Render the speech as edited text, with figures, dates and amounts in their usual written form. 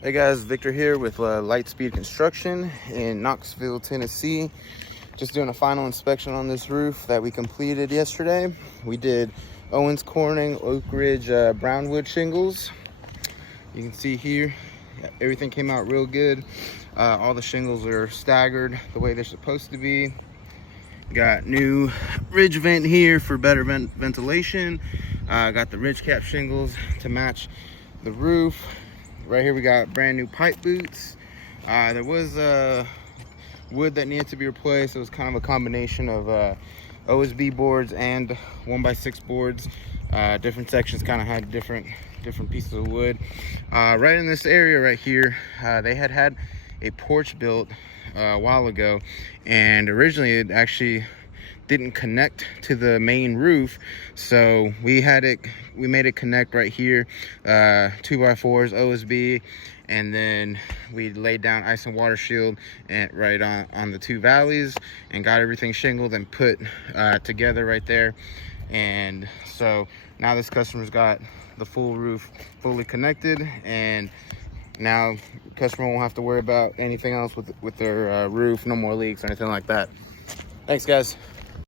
Hey guys, Victor here with Lightspeed Construction in Knoxville, Tennessee. Just doing a final inspection on this roof that we completed yesterday. We did Owens Corning, Oak Ridge, Brownwood shingles. You can see here, everything came out real good. All the shingles are staggered the way they're supposed to be. Got new ridge vent here for better ventilation. Got the ridge cap shingles to match the roof. Right here we got brand new pipe boots. There was wood that needed to be replaced. It was kind of a combination of OSB boards and 1x6 boards. Different sections kind of had different pieces of wood. Right in this area right here, they had a porch built a while ago, and originally it actually didn't connect to the main roof, so we made it connect right here, 2x4s OSB, and then we laid down ice and water shield and right on the two valleys and got everything shingled and put together right there. And so now this customer's got the full roof fully connected, and now customer won't have to worry about anything else with their roof. No more leaks or anything like that. Thanks guys.